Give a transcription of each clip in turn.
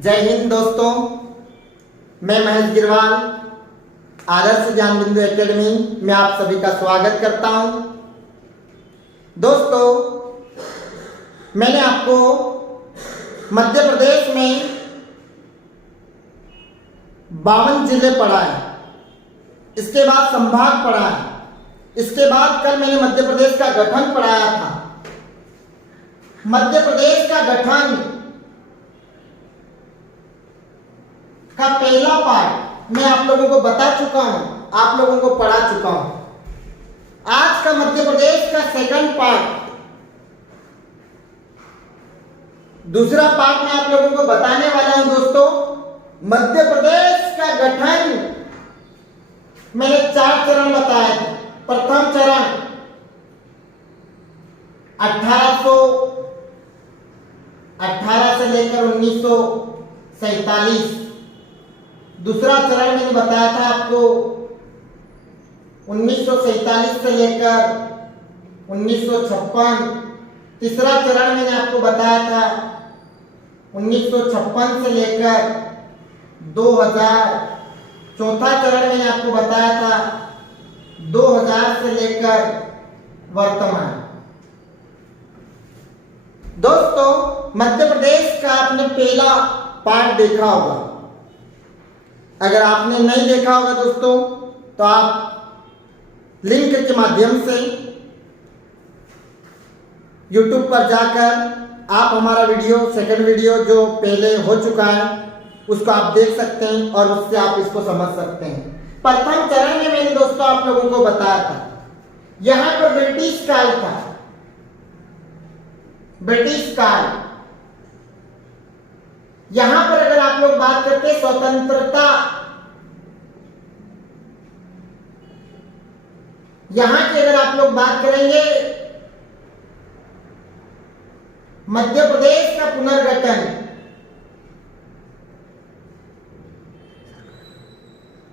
जय हिंद दोस्तों, मैं महेश गिरवाल आदर्श ज्ञान बिंदु एकेडमी में आप सभी का स्वागत करता हूं। दोस्तों, मैंने आपको मध्य प्रदेश में 52 जिले पढ़ा है, इसके बाद संभाग पढ़ा है, इसके बाद कल मैंने मध्य प्रदेश का गठन पढ़ाया था। मध्य प्रदेश का गठन का पहला पार्ट मैं आप लोगों को बता चुका हूं, आप लोगों को पढ़ा चुका हूं। आज का मध्य प्रदेश का सेकंड पार्ट, दूसरा पार्ट मैं आप लोगों को बताने वाला हूं। दोस्तों, मध्य प्रदेश का गठन मैंने 4 चरण बताए थे। प्रथम चरण 1818 से लेकर 1947। दूसरा चरण मैंने बताया था आपको 1947 से लेकर 1956। तीसरा चरण मैंने आपको बताया था 1956 से लेकर 2000। चौथा चरण मैंने आपको बताया था 2000 से लेकर वर्तमान। दोस्तों, मध्य प्रदेश का आपने पहला पार्ट देखा होगा। अगर आपने नहीं देखा होगा दोस्तों, तो आप लिंक के माध्यम से YouTube पर जाकर आप हमारा वीडियो, सेकंड वीडियो जो पहले हो चुका है, उसको आप देख सकते हैं और उससे आप इसको समझ सकते हैं। प्रथम चरण में मैंने दोस्तों आप लोगों को बताया था, यहां पर ब्रिटिश काल था। ब्रिटिश काल, यहां पर अगर आप लोग बात करते हैं स्वतंत्रता, यहां की अगर आप लोग बात करेंगे मध्य प्रदेश का पुनर्गठन,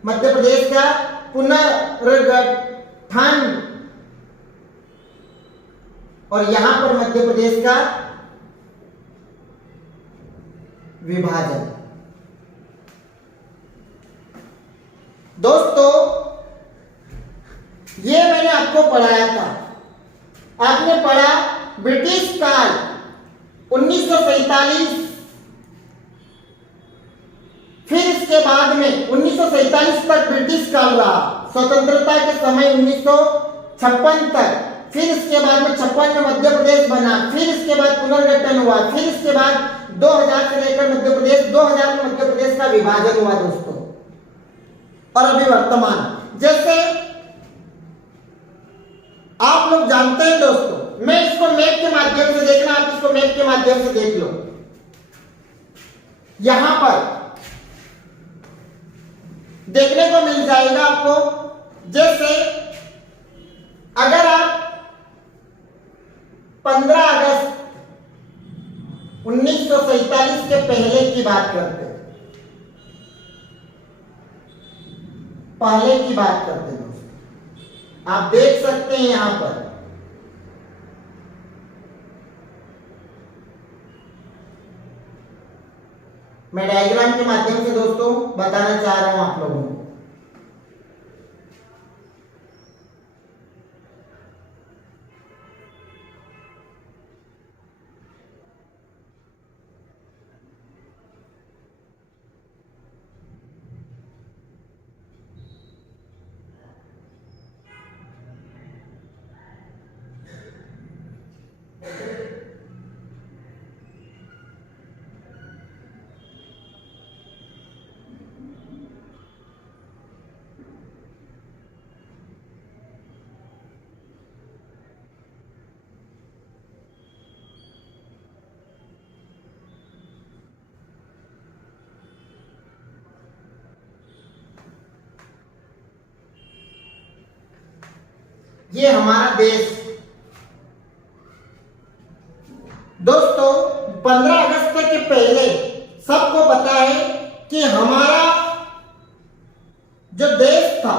मध्य प्रदेश का पुनर्गठन, और यहां पर मध्य प्रदेश का विभाजन। दोस्तों, ये मैंने आपको पढ़ाया था। आपने पढ़ा ब्रिटिश काल 1947, फिर इसके बाद में 1947 तक ब्रिटिश काल रहा, स्वतंत्रता के समय 1956 तक, फिर इसके बाद में 56 में मध्य प्रदेश बना, फिर इसके बाद पुनर्गठन हुआ, फिर इसके बाद 2000 से लेकर मध्य प्रदेश, 2000 में मध्य प्रदेश का विभाजन हुआ दोस्तों, और अभी वर्तमान। जैसे आप लोग जानते हैं दोस्तों, मैं इसको मैप के माध्यम से देखना, आप इसको मैप के माध्यम से देख लो। यहां पर देखने को मिल जाएगा आपको, जैसे अगर आप 15 अगस्त 1947 के पहले की बात करते हैं, पहले की बात करते हैं दोस्तों, आप देख सकते हैं यहां पर मैं डायग्राम के माध्यम से दोस्तों बताना चाह रहा हूं आप लोगों को। ये हमारा देश दोस्तों, 15 अगस्त के पहले सबको पता है कि हमारा जो देश था,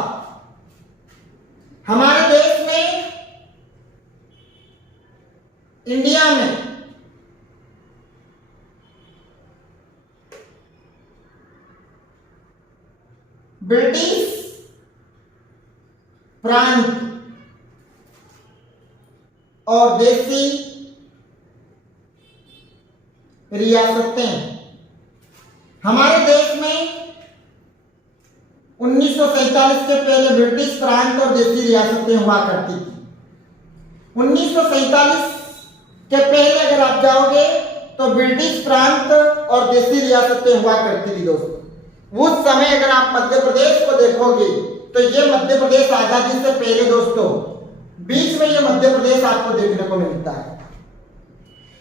हमारे देश में इंडिया में ब्रिटिश प्रांत और देसी रियासतें। हमारे देश में 1947 के पहले ब्रिटिश प्रांत और देसी रियासतें हुआ करती थी। 1947 के पहले अगर आप जाओगे तो ब्रिटिश प्रांत और देसी रियासतें हुआ करती थी दोस्तों। उस समय अगर आप मध्य प्रदेश को देखोगे तो ये मध्य प्रदेश आजादी से पहले दोस्तों बीच में ये मध्य प्रदेश आपको देखने को मिलता है।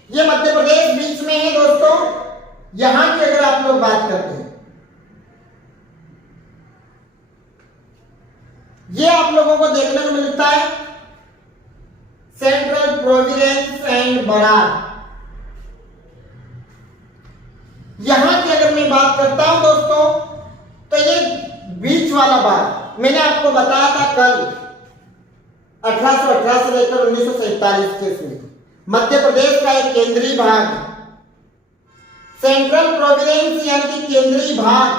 ये मध्य प्रदेश बीच में है दोस्तों। यहां की अगर आप लोग बात करते हैं, ये आप लोगों को देखने को मिलता है सेंट्रल प्रोविडेंस एंड बरार। यहां की अगर मैं बात करता हूं दोस्तों तो ये बीच वाला भाग मैंने आपको बताया था कल 1818 से लेकर 1947 के मध्य प्रदेश का एक केंद्रीय भाग, सेंट्रल प्रोविडेंस यानी कि केंद्रीय भाग।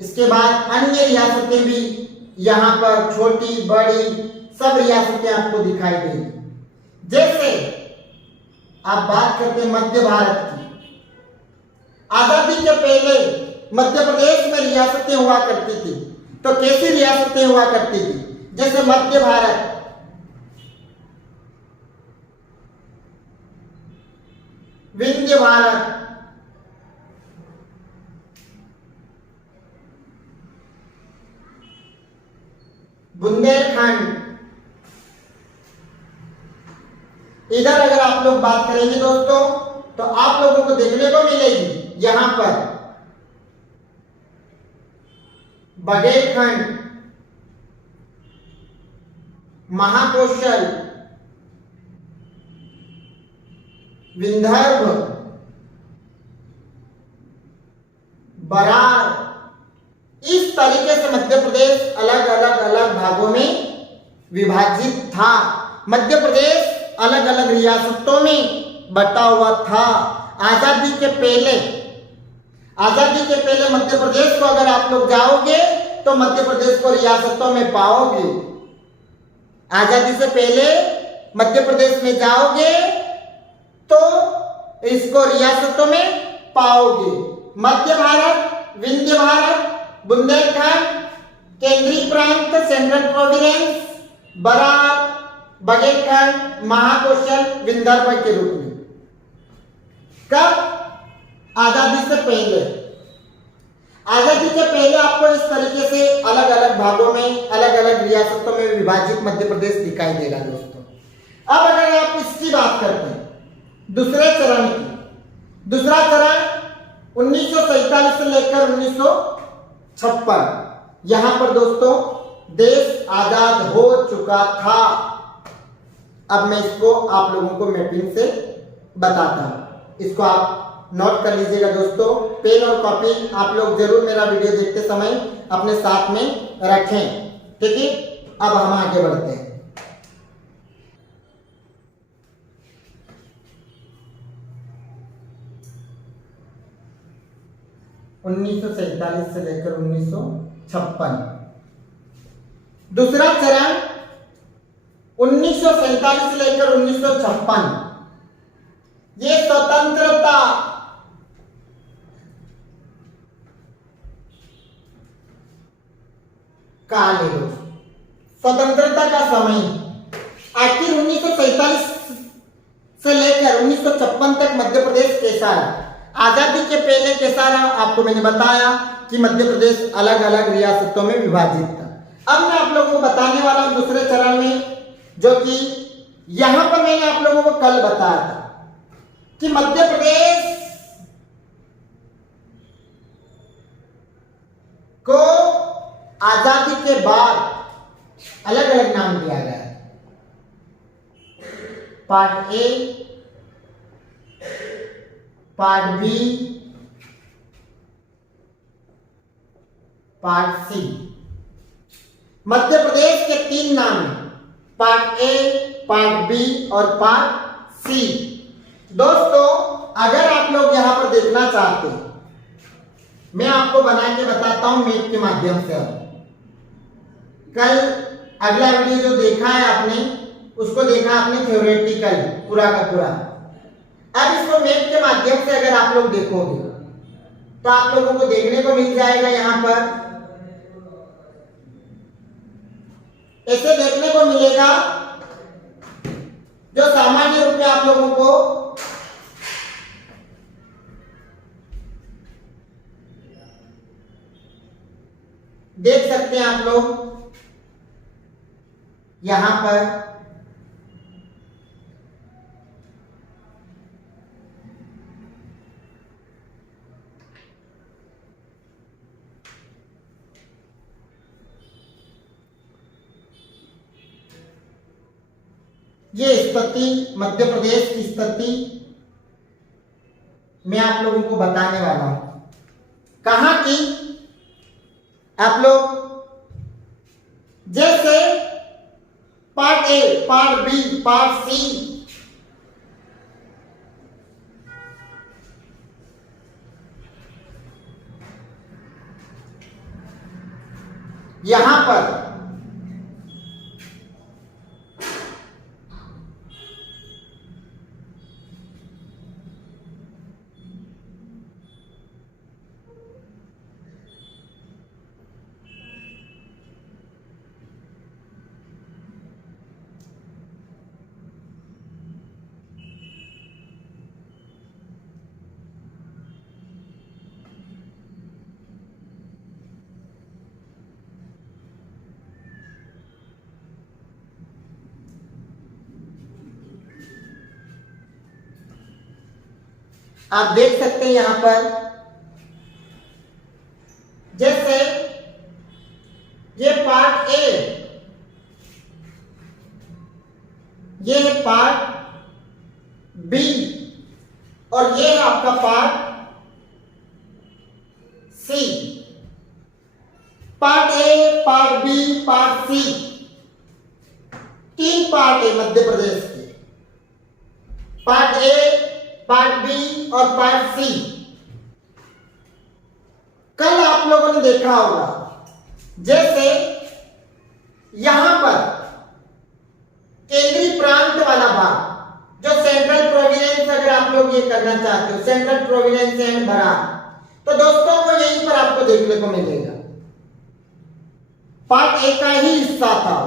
इसके बाद अन्य रियासतें भी यहां पर छोटी बड़ी सब रियासतें आपको दिखाई देंगी। जैसे आप बात करते हैं मध्य भारत की, आजादी के पहले मध्य प्रदेश में रियासतें हुआ करती थी। तो कैसी रियासतें हुआ करती थी? जैसे मध्य भारत, विंध्य भारत, बुंदेलखंड। इधर अगर आप लोग बात करेंगे दोस्तों तो आप लोगों को देखने को मिलेगी यहां पर बघेलखंड, महाकौशल, विदर्भ, बरार। इस तरीके से मध्य प्रदेश अलग अलग भागों में विभाजित था। मध्य प्रदेश अलग अलग रियासतों में बटा हुआ था। आजादी के पहले मध्य प्रदेश को अगर आप लोग जाओगे तो मध्य प्रदेश को रियासतों में पाओगे। आजादी से पहले मध्य प्रदेश में जाओगे तो इसको रियासतों में पाओगे। मध्य भारत, विंध्य भारत, बुंदेलखंड, केंद्रीय प्रांत, सेंट्रल प्रोविडेंस, बरार, बघेलखंड, महाकौशल, विदर्भ के रूप में। कब? आजादी से पहले। आजादी के पहले आपको इस तरीके से अलग अलग भागों में अलग अलग रियासतों में विभाजित मध्य प्रदेश दिखाई देगा दोस्तों। अब अगर आप इसकी बात करते हैं दूसरे चरण की, दूसरा चरण 1947 से लेकर 1956, यहां पर दोस्तों देश आजाद हो चुका था। अब मैं इसको आप लोगों को मैपिंग से बताता हूं। इसको आप नोट कर लीजिएगा दोस्तों। पेन और कॉपी आप लोग जरूर मेरा वीडियो देखते समय अपने साथ में रखें, ठीक है। अब हम आगे बढ़ते हैं। उन्नीस से लेकर 1956। दूसरा चरण 1947 से लेकर 1956, ये स्वतंत्रता काल है दोस्तों, स्वतंत्रता का समय। आखिर 1947 से लेकर 1956 तक मध्य प्रदेश कैसा रहा? आजादी के पहले कैसा रहा? आपको मैंने बताया कि मध्य प्रदेश अलग अलग रियासतों में विभाजित था। अब मैं आप लोगों को बताने वाला हूं दूसरे चरण में, जो कि यहां पर मैंने आप लोगों को कल बताया था कि मध्य प्रदेश को आजादी के बाद अलग अलग नाम दिया गया है। Part A, part B, part C. Madhya Pradesh के 3 नाम हैं, पार्ट ए, पार्ट बी और पार्ट सी। दोस्तों अगर आप लोग यहां पर देखना चाहते हैं मैं आपको बना के बताता हूं मैप के माध्यम से। अब कल अगला वीडियो जो देखा है आपने, उसको देखा आपने थ्योरेटिकल पूरा का पूरा। अब इसको मैप के माध्यम से अगर आप लोग देखोगे तो आप लोगों को देखने को मिल जाएगा, यहां पर ऐसे देखने को मिलेगा, जो सामान्य रूप में आप लोगों को देख सकते हैं आप लोग यहां पर ये स्थिति, मध्य प्रदेश की स्थिति मैं आप लोगों को बताने वाला हूं। कहां की? आप लोग जैसे part A, part B, part C, यहां पर आप देख सकते हैं यहां पर, जैसे ये पार्ट ए, ये है पार्ट बी और ये है आपका part C. Part A, part B, part C, तीन पार्ट है मध्य प्रदेश के। पार्ट ए, पार्ट बी और पार्ट सी। कल आप लोगों ने देखा होगा, जैसे यहां पर केंद्रीय प्रांत वाला भाग, जो सेंट्रल प्रोविडेंस, अगर आप लोग ये करना चाहते हो, सेंट्रल प्रोविडेंस एंड बरार, तो दोस्तों वो यहीं पर आपको देखने को मिलेगा। पार्ट ए का ही हिस्सा था।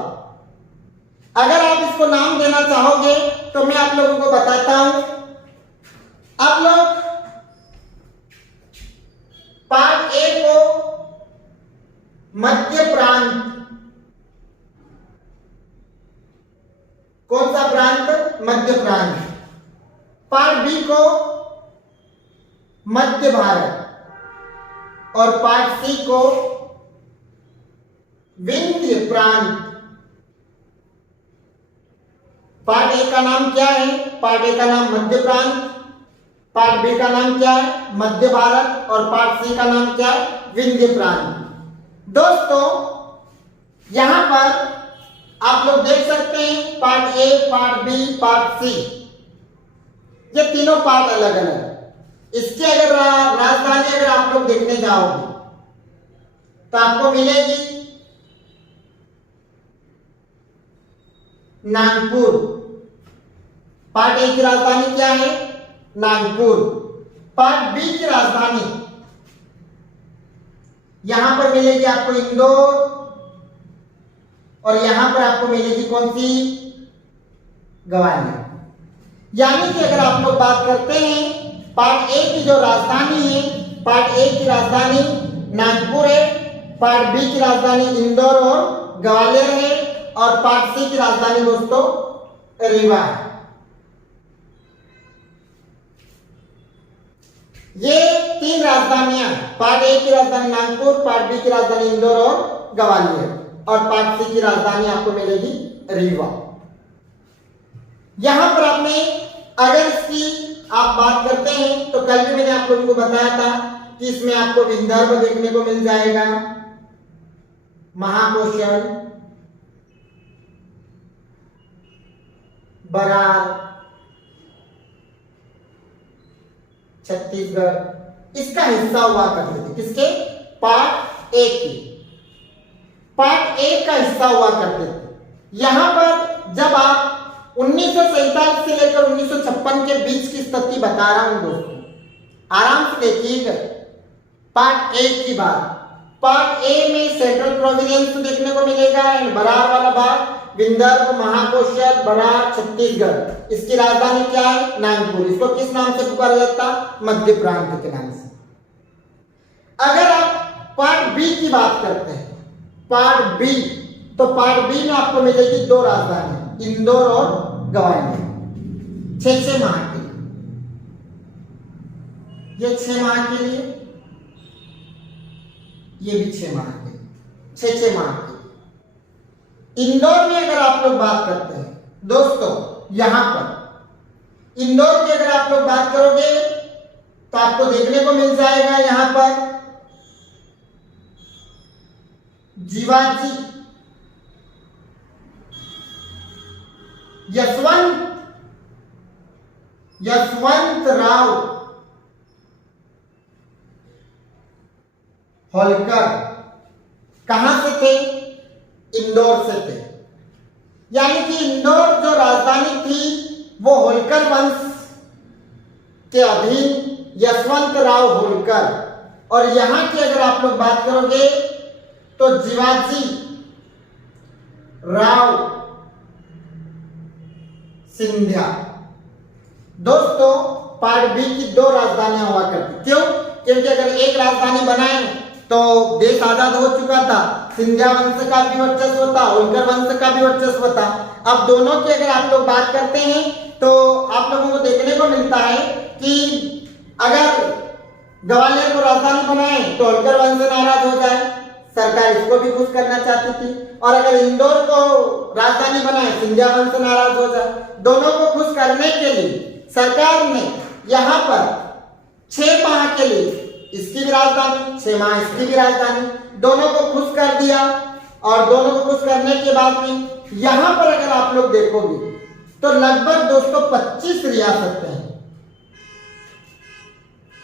अगर आप इसको नाम देना चाहोगे तो मैं आप लोगों को बताता हूं। आप लोग पार्ट ए को मध्य प्रांत, कौन सा प्रांत? मध्य प्रांत। पार्ट बी को मध्य भारत और पार्ट सी को विंध्य प्रांत। पार्ट ए का नाम क्या है? पार्ट ए का नाम मध्य प्रांत, पार्ट बी का नाम क्या है? मध्य भारत, और पार्ट सी का नाम क्या है? विंध्य प्रांत। दोस्तों यहां पर आप लोग देख सकते हैं part A, part B, part C, ये तीनों पार्ट अलग अलग। इसके अगर राजधानी अगर आप लोग देखने जाओगे तो आपको मिलेगी नागपुर। पार्ट ए की राजधानी क्या है? नागपुर। पार्ट बी की राजधानी यहां पर मिलेगी आपको इंदौर, और यहां पर आपको मिलेगी कौन सी? ग्वालियर। यानी कि अगर आप लोग बात करते हैं पार्ट ए की जो राजधानी है, पार्ट ए की राजधानी नागपुर है, पार्ट बी की राजधानी इंदौर और ग्वालियर है, और पार्ट सी की राजधानी दोस्तों रीवा है। ये तीन राजधानियां, पार्ट ए की राजधानी नागपुर, पार्ट बी की राजधानी इंदौर और ग्वालियर, और पार्ट सी की राजधानी आपको मिलेगी रीवा। यहां पर आपने अगर इसकी आप बात करते हैं तो कल भी मैंने आप लोगों को बताया था कि इसमें आपको विदर्भ देखने को मिल जाएगा, महाकौशल, बरार, छत्तीसगढ़, इसका हिस्सा हुआ करते थे। किसके? पार्ट ए की, पार्ट ए का हिस्सा हुआ करते थे। यहां पर जब आप 1947 से लेकर 1956 के बीच की स्थिति बता रहा हूं दोस्तों, आराम से देखिएगा। पार्ट ए की बात, पार्ट ए में सेंट्रल प्रोविंस देखने को मिलेगा एंड बरार वाला भाग विंदर्भ, महाकोशल, बरार, छत्तीसगढ़। इसकी राजधानी क्या है? नागपुर। इसको किस नाम से पुकारा जाता? मध्य प्रांत के नाम से। अगर आप पार्ट बी की बात करते हैं, पार्ट बी, तो पार्ट बी में आपको मिलेगी दो राजधानी, इंदौर और ग्वालियर। 6 माह के लिए, ये 6 माह के लिए, ये भी 6 माह के लिए, 6 माह के लिए। इंदौर में अगर आप लोग बात करते हैं दोस्तों, यहां पर इंदौर की अगर आप लोग बात करोगे तो आपको देखने को मिल जाएगा यहां पर जीवाजी, यशवंत राव होलकर। कहां से थे? इंदौर से थे। यानी कि इंदौर जो राजधानी थी वो होलकर वंश के अधीन यशवंत राव होलकर, और यहां की अगर आप लोग बात करोगे तो जीवाजी राव सिंधिया। दोस्तों पार्ट बी की दो राजधानियां हुआ करती। क्यों? क्योंकि अगर एक राजधानी बनाए तो देश आजाद हो चुका था, सिंधिया वंश का भी वर्चस्व था, होलकर वंश का भी वर्चस्व था। अब दोनों की अगर आप लोग बात करते हैं तो आप लोगों को देखने को मिलता है कि अगर ग्वालियर को राजधानी बनाए तो होलकर वंश नाराज हो जाए, सरकार इसको भी खुश करना चाहती थी, और अगर इंदौर को राजधानी बनाए सिंधिया वंश नाराज हो जाए। दोनों को खुश करने के लिए सरकार ने यहां पर 6 माह के लिए इसकी भी राजधानी, 6 माह इसकी भी राजधानी, दोनों को खुश कर दिया। और दोनों को खुश करने के बाद में यहां पर अगर आप लोग देखोगे तो लगभग दोस्तों 25 रियासतें हैं।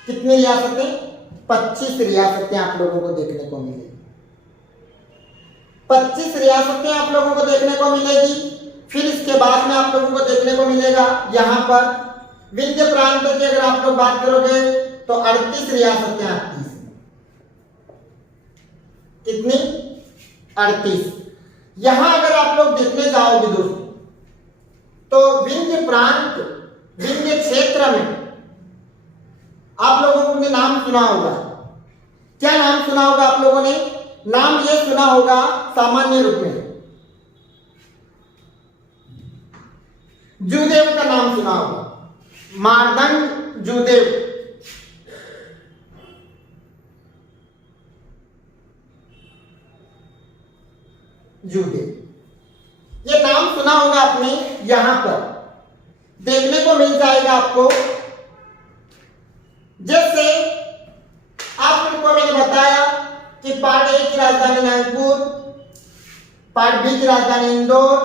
कितनी रियासतें? 25 रियासतें आप लोगों को देखने को मिलेगी। 25 रियासतें आप लोगों को देखने को मिलेगी। फिर इसके बाद में आप लोगों को देखने को मिलेगा यहां पर विंध्य प्रांत की अगर आप लोग बात करोगे तो 38 रियासतें आती हैं। कितनी? 38। यहां अगर आप लोग देखने जाओगे दोस्तों तो विंध्य प्रांत, विंध्य क्षेत्र में आप लोगों ने नाम सुना होगा। क्या नाम सुना होगा आप लोगों ने? नाम ये सुना होगा सामान्य रूप में, जूदेव का नाम सुना होगा, मार्दंड जूदेव। जूदेव ये नाम सुना होगा आपने। यहां पर देखने को मिल जाएगा आपको, जैसे आपको मैंने बताया कि पार्ट ए की राजधानी नागपुर, पार्ट बी की राजधानी इंदौर,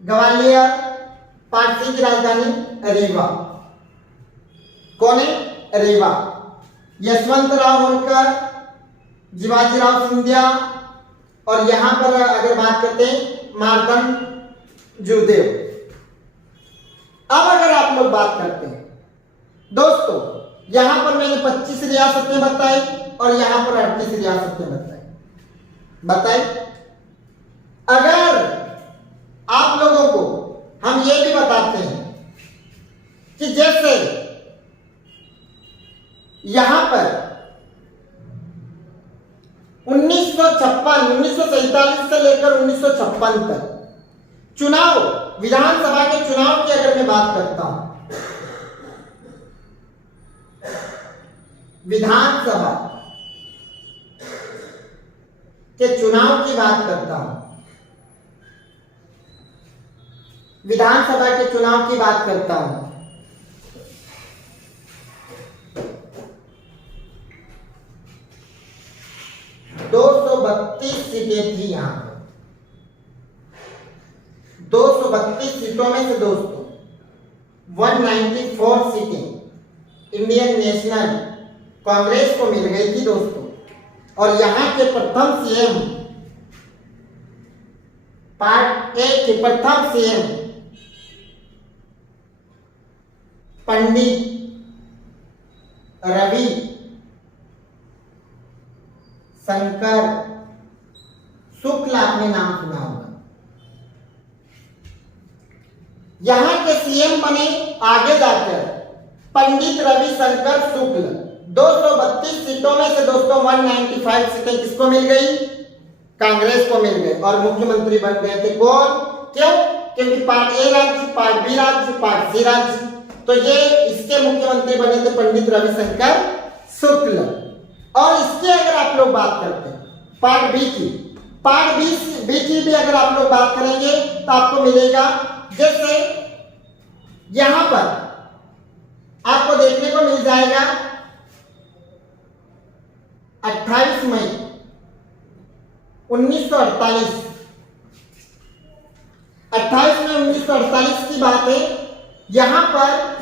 ग्वालियर, पार्ट सी की राजधानी रीवा। कौन है? रीवा। यशवंत राव होलकर, जीवाजी राव सिंधिया, और यहां पर अगर बात करते हैं मार्दंड जूदेव। अब अगर आप लोग बात करते हैं दोस्तों, यहां पर मैंने 25 रियासतें बताई और यहां पर 38 रियासतें बताई। अगर आप लोगों को हम ये भी बताते हैं कि जैसे यहां पर 1947 से लेकर 1956 तक चुनाव, विधानसभा के चुनाव की अगर मैं बात करता हूं, विधानसभा के चुनाव की बात करता हूं, विधानसभा के चुनाव की बात करता हूं, 232 सीटें थी यहां पर। 232 सीटों में से दोस्तों 194 सीटें इंडियन नेशनल कांग्रेस को मिल गई थी दोस्तों। और यहाँ के प्रथम सीएम, पार्ट ए के प्रथम सीएम पंडित रवि शंकर शुक्ल, आपने नाम सुना होगा। यहां के सीएम बने आगे जाकर पंडित रविशंकर शुक्ल। 232 सीटों में से दोस्तों 195 सीटें किसको मिल गई? कांग्रेस को मिल गई। और मुख्यमंत्री बन गए थे कौन? क्यों? क्योंकि पार्ट ए राज्य, पार्ट बी राज्य, पार्ट सी राज्य, तो ये इसके मुख्यमंत्री बने थे पंडित रविशंकर शुक्ल। और इसके अगर आप लोग बात करते हैं पार्ट बी की, पार्ट बी की भी अगर आप लोग बात करेंगे तो आपको मिलेगा, जैसे यहां पर आपको देखने को मिल जाएगा 28 मई 1948, 28 मई 1948 की बात है। यहां पर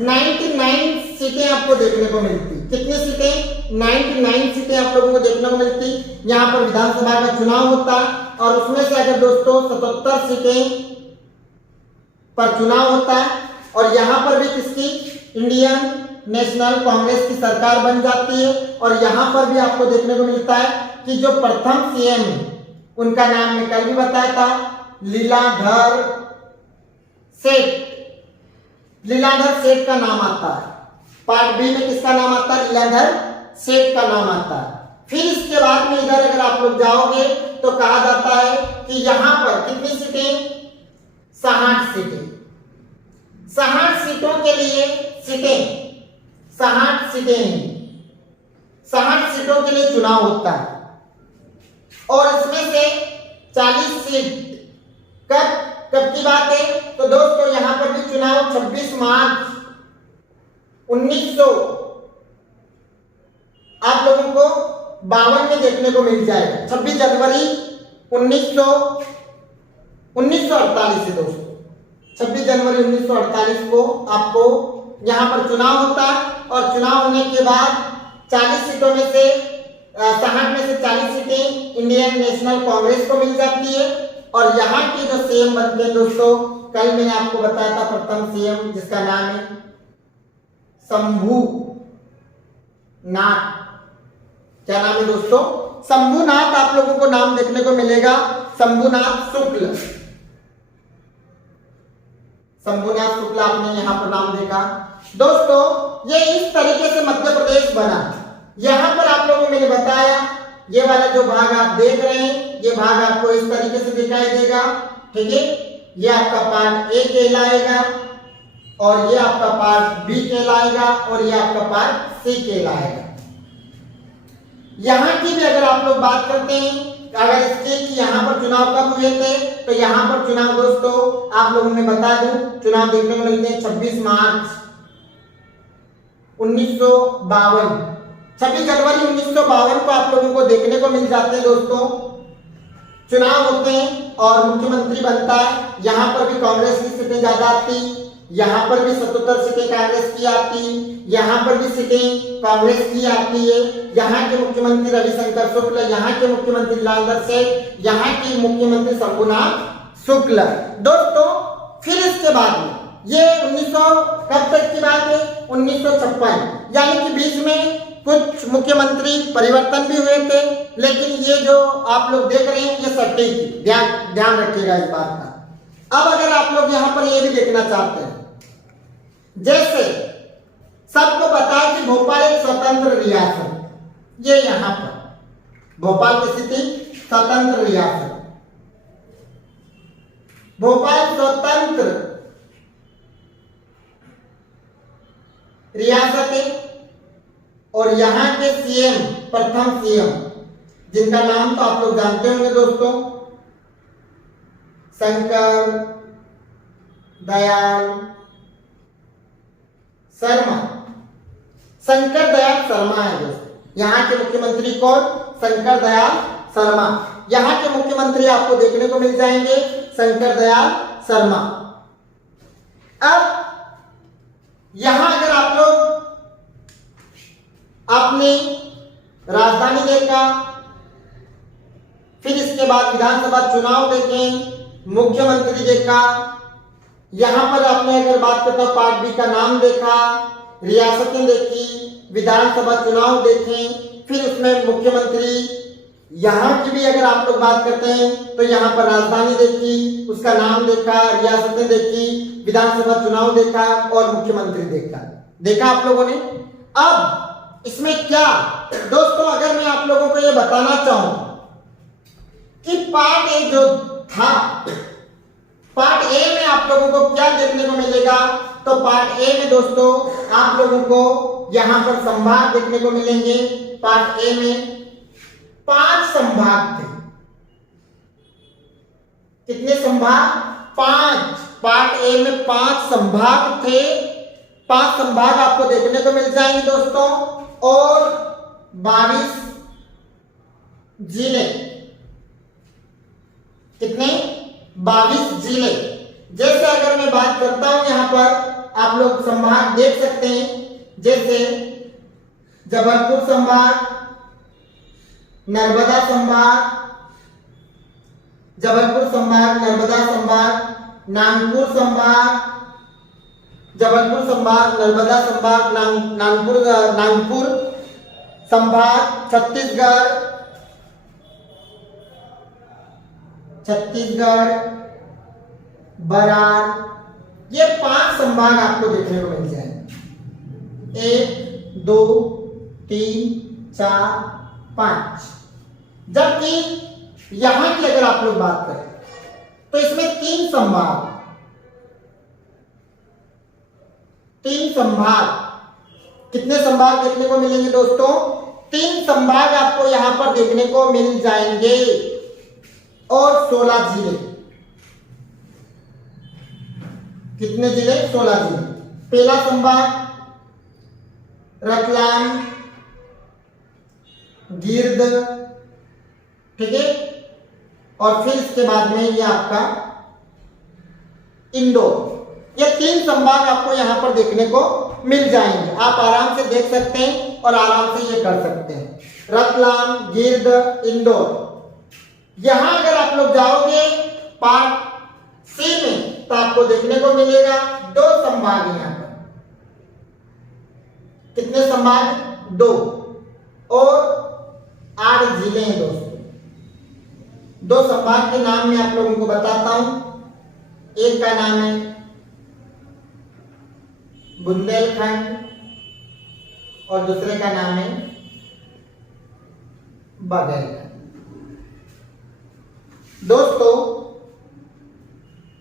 99 सीटें आपको देखने को मिलती। कितनी सीटें? 99 सीटें आप लोगों को देखने को मिलती। यहां पर विधानसभा का चुनाव होता और उसमें से अगर दोस्तों 77 सीटें पर चुनाव होता है और यहां पर भी किसकी? इंडियन नेशनल कांग्रेस की सरकार बन जाती है। और यहां पर भी आपको देखने को मिलता है कि जो प्रथम सीएम है उनका नाम मैं कल भी बताया था, लीलाधर सेठ। लीलाधर सेठ का नाम आता है। पार्ट बी में किसका नाम आता है? लीलाधर सेठ का नाम आता है। फिर इसके बाद में इधर अगर आप लोग जाओगे तो कहा जाता है कि यहां पर कितनी सीटें? 60 सीटें। 60 सीटों के लिए सीटें 60 सीटों के लिए चुनाव होता है और इसमें से 40 सीट कब की बात है? तो दोस्तों यहां पर भी चुनाव 26 मार्च 1900 आप लोगों को 52 में देखने को मिल जाएगा। 26 जनवरी 1948 से दोस्तों 26 जनवरी 1948 को आपको यहां पर चुनाव होता है और चुनाव होने के बाद 40 सीटों में से 60 में से 40 सीटें इंडियन नेशनल कांग्रेस को मिल जाती है। और यहाँ के जो सीएम बनते हैं दोस्तों, कल मैंने आपको बताया था प्रथम सीएम जिसका नाम है शंभुनाथ। क्या नाम है दोस्तों? शंभुनाथ। आप लोगों को नाम देखने को मिलेगा शंभुनाथ शुक्ल। शंभुनाथ शुक्ल आपने यहां पर नाम देखा। दोस्तों ये इस तरीके से मध्य प्रदेश बना। यहां पर आप लोगों को मैंने बताया, ये वाला जो भाग आप देख रहे हैं, ये भाग आपको इस तरीके से दिखाई देगा, ठीक है। ये आपका पार्ट ए कहलाएगा और ये आपका पार्ट बी कहलाएगा और ये आपका पार्ट सी कहलाएगा। यहां की भी अगर आप लोग बात करते हैं, अगर इसके कि यहां पर चुनाव कब हुए थे, तो यहां पर चुनाव दोस्तों आप लोगों ने बता दूं, चुनाव देखने को मिलते हैं 26 मार्च 1952। 26 जनवरी 1952 को आप लोगों को देखने को मिल जाते हैं दोस्तों। चुनाव होते हैं और मुख्यमंत्री बनता है। यहां पर भी कांग्रेस की सीटें ज्यादा आती, यहां पर भी 77 सीटें कांग्रेस की आती, यहां पर भी सीटें कांग्रेस की आती है। यहां के मुख्यमंत्री रविशंकर शुक्ल, यहां के मुख्यमंत्री लीलाधर सेठ, यहां के मुख्यमंत्री शंभुनाथ शुक्ल। दोस्तों फिर इसके बाद में ये 1900 कब तक की बात है? 1956, यानी कि बीच में कुछ मुख्यमंत्री परिवर्तन भी हुए थे, लेकिन ये जो आप लोग देख रहे हैं ये सटीक, ध्यान रखिएगा इस बात का। अब अगर आप लोग यहाँ पर ये भी देखना चाहते हैं, जैसे सबको पता है कि भोपाल एक स्वतंत्र रियासत, ये यहाँ पर भोपाल की स्थिति स्वतंत्र रियासत, भोपाल स्वतंत्र रियासत है। और यहाँ के सीएम, प्रथम सीएम जिनका नाम तो आप लोग जानते होंगे दोस्तों, शंकर दयाल शर्मा। शंकर दयाल शर्मा है दोस्तों यहाँ के मुख्यमंत्री। कौन? शंकर दयाल शर्मा। यहाँ के मुख्यमंत्री आपको देखने को मिल जाएंगे शंकर दयाल शर्मा। अब यहां अगर आप राजधानी देखा, फिर इसके बाद विधानसभा चुनाव देखे, मुख्यमंत्री देखा, यहां पर आपने अगर बात करता हूं पार्ट बी का नाम देखा, रियासतें देखी, विधानसभा चुनाव देखे, फिर उसमें मुख्यमंत्री, यहां की भी अगर आप लोग बात करते हैं तो यहां पर राजधानी देखी, उसका नाम देखा, रियासतें देखी, विधानसभा चुनाव देखा और मुख्यमंत्री देखा आप लोगों ने। अब इसमें क्या दोस्तों, अगर मैं आप लोगों को यह बताना चाहूं कि पार्ट ए जो था, पार्ट ए में आप लोगों को क्या देखने को मिलेगा, तो पार्ट ए में दोस्तों आप लोगों को यहां पर संभाग देखने को मिलेंगे। पार्ट ए में 5 संभाग थे। कितने संभाग? 5। पार्ट ए में 5 संभाग थे। 5 संभाग आपको देखने को मिल जाएंगे दोस्तों, और 22 जिले। कितने? 22 जिले। जैसे अगर मैं बात करता हूं, यहां पर आप लोग संभाग देख सकते हैं, जैसे जबलपुर संभाग, नर्मदा संभाग, जबलपुर संभाग, नर्मदा संभाग, नागपुर संभाग, जबलपुर संभाग, नर्मदा संभाग, नागपुर संभाग, छत्तीसगढ़, बरार, ये 5 संभाग आपको देखने को मिल जाएंगे। 1 2 3 4 5। जबकि यहां की अगर आप लोग बात करें तो इसमें 3 संभाग, 3 संभाग। कितने संभाग देखने को मिलेंगे दोस्तों? 3 संभाग आपको यहां पर देखने को मिल जाएंगे, और 16 जिले। कितने जिले? 16 जिले। पहला संभाग रतलाम, गिर्द, ठीक है, और फिर इसके बाद में ये आपका इंदौर। ये 3 संभाग आपको यहां पर देखने को मिल जाएंगे। आप आराम से देख सकते हैं और आराम से ये कर सकते हैं। रतलाम, गिर्द, इंदौर। यहां अगर आप लोग जाओगे पार्ट सी में तो आपको देखने को मिलेगा 2 संभाग यहां पर। कितने संभाग? 2, और 8 जिले हैं दोस्तों। 2 संभाग के नाम मैं आप लोगों को बताता हूं। एक का नाम है बुंदेलखंड और दूसरे का नाम है बघेलखंड। दोस्तों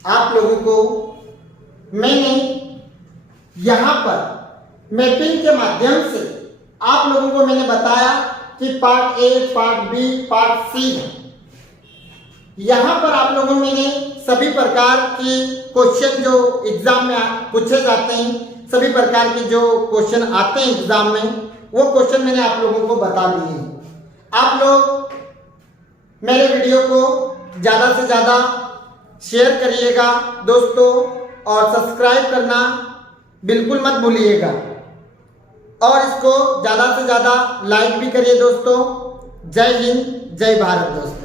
आप लोगों को मैंने यहां पर मैपिंग के माध्यम से आप लोगों को मैंने बताया कि part A, part B, part C. यहां पर आप लोगों में सभी प्रकार की क्वेश्चन जो एग्जाम में पूछे जाते हैं, सभी प्रकार के जो क्वेश्चन आते हैं एग्जाम में, वो क्वेश्चन मैंने आप लोगों को बता दिए हैं। आप लोग मेरे वीडियो को ज्यादा से ज्यादा शेयर करिएगा दोस्तों, और सब्सक्राइब करना बिल्कुल मत भूलिएगा, और इसको ज्यादा से ज्यादा लाइक भी करिए दोस्तों। जय हिंद, जय भारत दोस्तों।